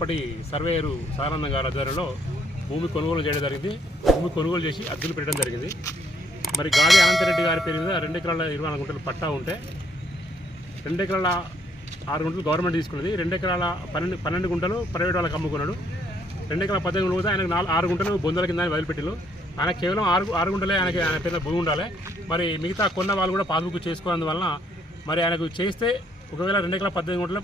అప్పటి సర్వేయరు సారానంద గారి ఆధ్వర్యంలో భూమి కొనుగోలు చేయడం జరిగింది. భూమి కొనుగోలు చేసి అద్దెలు పెట్టడం జరిగింది. మరి గాలి అనంతరెడ్డి గారి పేరు మీద రెండు ఎకరాల ఇరవై నాలుగు గుంటలు పట్టా ఉంటే రెండు ఎకరాల ఆరు గుంటలు గవర్నమెంట్ తీసుకున్నది రెండు ఎకరాల పన్నెండు పన్నెండు గుంటలు ప్రైవేట్ వాళ్ళకి అమ్ముకున్నాడు. రెండు ఎకరాల పద్దెనిమిది గుంటలు ఆయనకు నాలుగు ఆరు గుంటలు బొందల కింద వదిలిపెట్టిలు ఆయన కేవలం ఆరు ఆరు గుంటలే ఆయనకి ఆయన పేరు భూమి ఉండాలి. మరి మిగతా కొన్న వాళ్ళు కూడా పాస్బుక్ చేసుకోవడం వలన మరి ఆయనకు చేస్తే ఒకవేళ రెండు ఎకరాల పద్దెనిమిది గుంటలు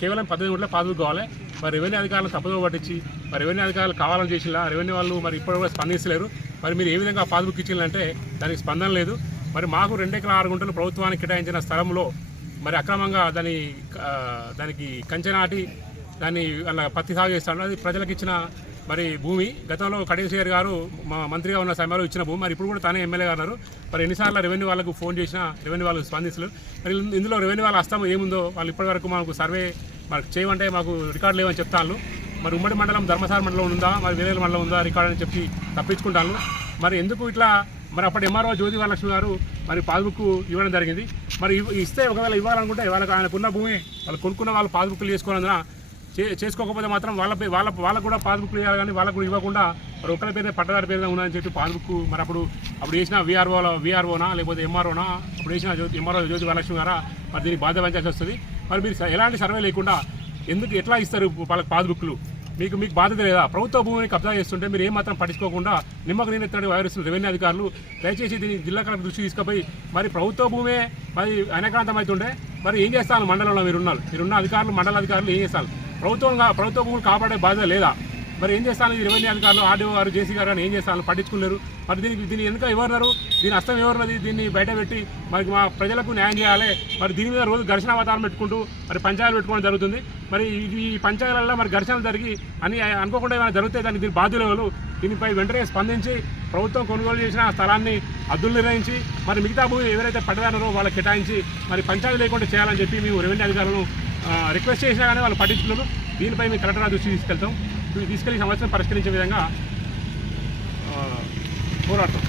కేవలం పద్దెనిమిది గుంటల పాస్బుక్ కావాలి. మరి రెవెన్యూ అధికారులను తప్పదో పట్టించి మరి రెవెన్యూ అధికారులు కావాలని చేసినా రెవెన్యూ వాళ్ళు మరి ఇప్పటి కూడా స్పందించలేరు. మరి మీరు ఏ విధంగా పాస్బుక్ ఇచ్చిందంటే దానికి స్పందన లేదు. మరి మాకు రెండు ఎకరాల ఆరు గుంటలు ప్రభుత్వానికి కేటాయించిన స్థలంలో మరి అక్రమంగా దాని దానికి కంచె నాటి దాన్ని అలా పత్తి సాగు చేస్తాడు అది ప్రజలకు ఇచ్చిన మరి భూమి. గతంలో కడేశ్వర్ గారు మా మంత్రిగా ఉన్న సమయంలో ఇచ్చిన భూమి. మరి ఇప్పుడు కూడా తానే ఎమ్మెల్యే గారు మరి ఎన్నిసార్లు రెవెన్యూ వాళ్ళకు ఫోన్ చేసినా రెవెన్యూ వాళ్ళు స్పందిస్తున్నారు మరి ఇందులో రెవెన్యూ వాళ్ళ హస్తం ఏముందో వాళ్ళు ఇప్పటివరకు మాకు సర్వే మాకు చేయమంటే మాకు రికార్డు లేవని చెప్తాను మరి ఉమ్మడి మండలం ధర్మసార మండలం ఉందా? మరి వేరే మండలం ఉందా? రికార్డు అని చెప్పి తప్పించుకుంటాను మరి ఎందుకు ఇట్లా? మరి అప్పటి ఎంఆర్ఓ జ్యోతి వరలక్ష్మి గారు మరి పాస్బుక్ ఇవ్వడం జరిగింది. మరి ఇస్తే ఒకవేళ ఇవ్వాలనుకుంటే వాళ్ళకి ఆయనకున్న భూమి వాళ్ళు కొనుక్కున్న వాళ్ళు పాస్బుక్లు చేసుకోనందున చేసుకోకపోతే మాత్రం వాళ్ళ వాళ్ళ వాళ్ళకు కూడా పాస్బుక్లు ఇవ్వాలి కానీ వాళ్ళకు కూడా ఇవ్వకుండా మరి ఒక్కరి పేరు పట్టదారి పేరు ఉన్నదని చెప్పి పాస్బుక్ మరి అప్పుడు అప్పుడు వేసిన విఆర్ఓ విఆర్ఓనా లేకపోతే ఎంఆర్ఓనా అప్పుడు వేసిన జ్యోతి ఎంఆర్ఓ జ్యోతి వరలక్ష్మి గారా? మరి దీనికి బాధ్యత వహించాల్సి వస్తుంది. మరి మీరు ఎలాంటి సర్వే లేకుండా ఎందుకు ఎట్లా ఇస్తారు వాళ్ళకి పాస్బుక్లు? మీకు మీకు బాధ్యత లేదా? ప్రభుత్వ భూమిని కబ్జా చేస్తుంటే మీరు ఏమాత్రం పట్టించుకోకుండా నిమ్మకు నేను వ్యవహరిస్తున్న రెవెన్యూ అధికారులు దయచేసి దీన్ని జిల్లా కలెక్టర్ దృష్టి తీసుకుపోయి మరి ప్రభుత్వ భూమే మరి అనేకాంతం అవుతుంటే మరి ఏం చేస్తారు మండలంలో మీరు ఉన్నారు మీరున్న అధికారులు మండల అధికారులు ఏం చేస్తారు? ప్రభుత్వం ప్రభుత్వ భూములు కాపాడే బాధ్యత లేదా? మరి ఏం చేస్తాను? ఈ రెవెన్యూ అధికారులు ఆర్డీఓ గారు జేసీ గారు అని ఏం చేస్తాను పట్టించుకున్నారు మరి దీనికి దీన్ని ఎందుకు ఎవరున్నారు దీని అస్తం ఎవరున్నది దీన్ని బయట పెట్టి మరి మా ప్రజలకు న్యాయం చేయాలి. మరి దీని మీద రోజు ఘర్షణ వాతావరణం పెట్టుకుంటూ మరి పంచాయతీలు పెట్టుకోవడం జరుగుతుంది. మరి ఈ- ఈ పంచాయతీలలో మరి ఘర్షణలు జరిగి అని అనుకోకుండా ఏమైనా జరిగితే దానికి దీని బాధ్యులు దీనిపై వెంటనే స్పందించి ప్రభుత్వం కొనుగోలు చేసిన స్థలాన్ని అద్దులు నిర్ణయించి మరి మిగతా భూమి ఎవరైతే పట్టదారో వాళ్ళకి కేటాయించి మరి పంచాయతీ లేకుండా చేయాలని చెప్పి మేము రెవెన్యూ అధికారులను రిక్వెస్ట్ చేసినా కానీ వాళ్ళు పట్టించుకున్నారు. దీనిపై మేము కలెక్టర్ దృష్టి తీసుకెళ్తాం. తీసుకెళ్ళి సమస్యను పరిష్కరించే విధంగా పోరాడతాం.